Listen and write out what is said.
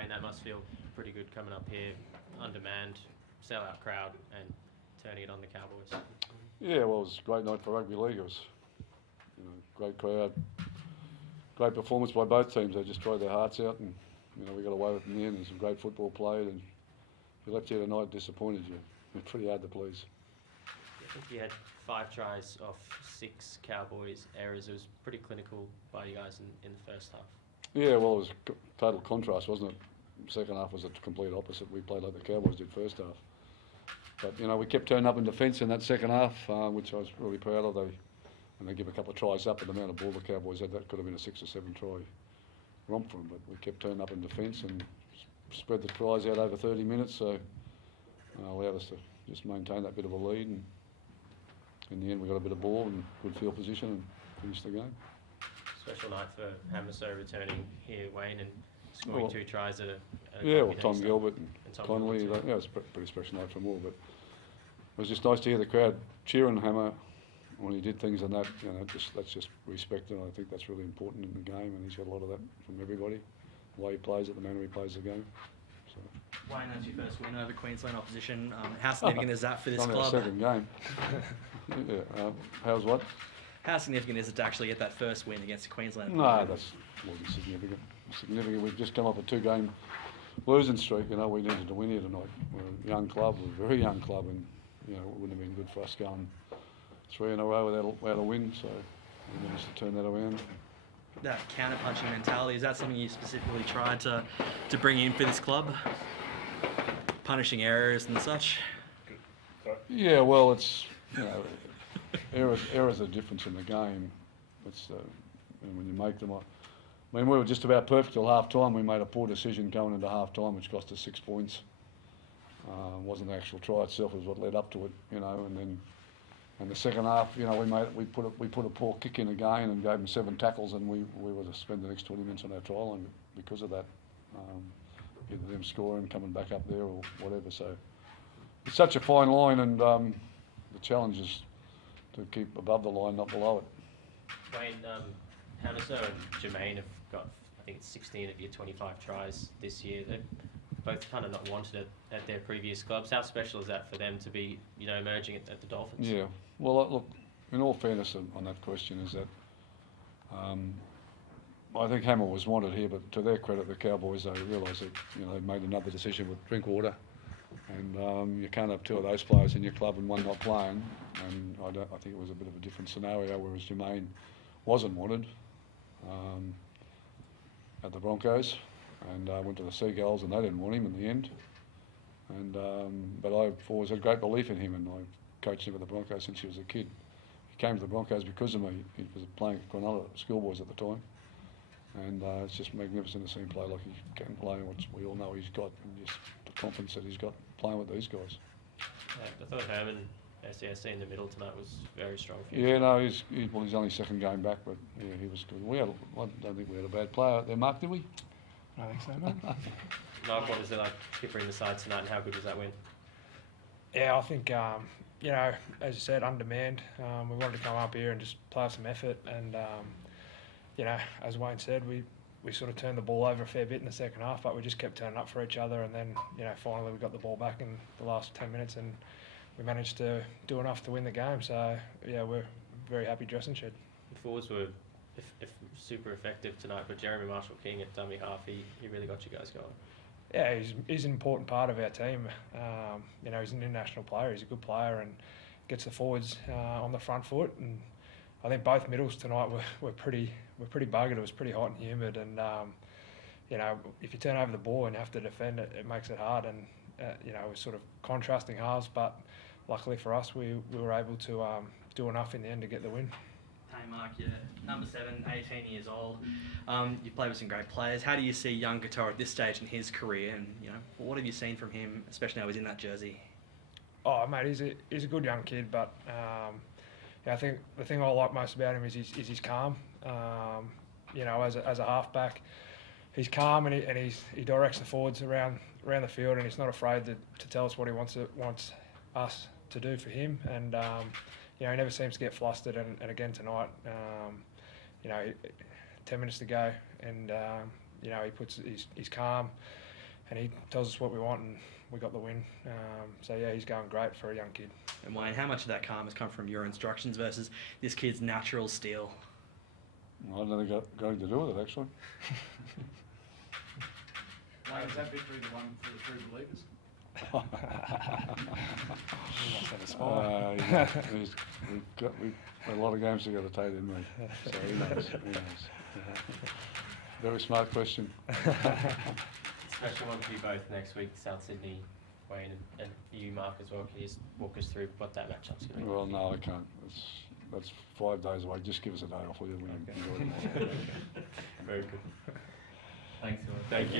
Wayne, that must feel pretty good coming up here, undermanned, sell-out crowd, and turning it on the Cowboys. Yeah, well, it was a great night for rugby league. It was, great crowd, great performance by both teams. They just tried their hearts out, and we got away with it in the end. And some great football played, and if you left here tonight disappointed, you're pretty hard to please. I think you had 5 tries off 6 Cowboys errors. It was pretty clinical by you guys in the first half. Yeah, well, it was total contrast, wasn't it? Second half was the complete opposite. We played like the Cowboys did first half. But, we kept turning up in defence in that second half, which I was really proud of. They give a couple of tries up, and the amount of ball the Cowboys had, that could have been a 6 or 7 try romp for them. But we kept turning up in defence and spread the tries out over 30 minutes, so allowed us to just maintain that bit of a lead. And in the end, we got a bit of ball and good field position and finished the game. Special night for Hamiso returning here, Wayne, and scoring 2 tries at a yeah, well, Tom Gilbert and Tom Connolly. Gilbert It was a pretty special night for them all. But it was just nice to hear the crowd cheering Hammer when he did things, and that that's just respect, and I think that's really important in the game. And he's got a lot of that from everybody. The way he plays it, the manner he plays the game. So. Wayne, that's your first win over Queensland opposition. How significant is that for this It's club? our second game. Yeah. How's what? How significant is it to actually get that first win against Queensland? No, that's more than significant. Significant. We've just come off a 2-game losing streak. We needed to win here tonight. We're a young club. We're a very young club, and it wouldn't have been good for us going 3 in a row without a win. So we managed to turn that around. That counter-punching mentality, is that something you specifically tried to bring in for this club? Punishing errors and such? Yeah, well, it's, errors are a difference in the game. It's when you make them. We were just about perfect till half-time. We made a poor decision going into half-time, which cost us 6 points. Wasn't the actual try itself, it was what led up to it, and then in the second half, we put a poor kick in again and gave them 7 tackles, and we were to spend the next 20 minutes on our try line because of that. Either them scoring, coming back up there, or whatever. So it's such a fine line, and the challenge is to keep above the line, not below it. Wayne, Hamiso and Jermaine have got, I think it's 16 of your 25 tries this year. They're both kind of not wanted at their previous clubs. How special is that for them to be, emerging at the Dolphins? Yeah. Well, look, in all fairness on that question is that I think Hammer was wanted here, but to their credit, the Cowboys, they realised that they made another decision with Drinkwater, and you can't have 2 of those players in your club and one not playing. And I think it was a bit of a different scenario, whereas Jermaine wasn't wanted at the Broncos, and went to the Seagulls, and they didn't want him in the end. And but I've always had great belief in him, and I coached him at the Broncos since he was a kid. He came to the Broncos because of me. He was playing at Cronulla schoolboys at the time, and it's just magnificent to see him play like he can play, which we all know he's got, and just the confidence that he's got playing with these guys. I thought Herman, SCSC in the middle tonight, was very strong for you. Yeah, no, he's only second game back, but yeah, he was good. I don't think we had a bad player out there, Mark, did we? I think so, mate. Mark, what was it like skippering the side tonight, and how good was that win? Yeah, I think, as you said, undermanned. We wanted to come up here and just play some effort. And, as Wayne said, we sort of turned the ball over a fair bit in the second half, but we just kept turning up for each other. And then, finally we got the ball back in the last 10 minutes and we managed to do enough to win the game. So, yeah, we're very happy dressing shed. The forwards were if super effective tonight, but Jeremy Marshall-King at dummy half, he really got you guys going. Yeah, he's an important part of our team. He's an international player. He's a good player and gets the forwards on the front foot. And I think both middles tonight were pretty buggered. It was pretty hot and humid. And if you turn over the ball and have to defend it, it makes it hard. And we're sort of contrasting halves. But luckily for us, we were able to do enough in the end to get the win. Hey Mark, you're number 7, 18 years old. You play with some great players. How do you see young Gator at this stage in his career? And what have you seen from him, especially now he's in that jersey? Oh, mate, he's a good young kid, but I think the thing I like most about him is he's calm. As a halfback, he's calm and he directs the forwards around the field, and he's not afraid to tell us what he wants us to do for him. And he never seems to get flustered. And again tonight, 10 minutes to go, and he's calm. and he tells us what we want, and we got the win. So yeah, he's going great for a young kid. And Wayne, how much of that calm has come from your instructions versus this kid's natural steel? I don't think got going to do with it, actually. Wayne, is that victory the one for the true believers? He must have a smile. We've had a lot of games together, Tate, didn't we? So who knows? Who knows? Very smart question. Special one for you both next week, South Sydney, Wayne, and you, Mark, as well. Can you just walk us through what that matchup's going to be? Well, no, I can't. That's 5 days away. Just give us a day off, will you? We enjoy it. Very good. Thanks, Thank you.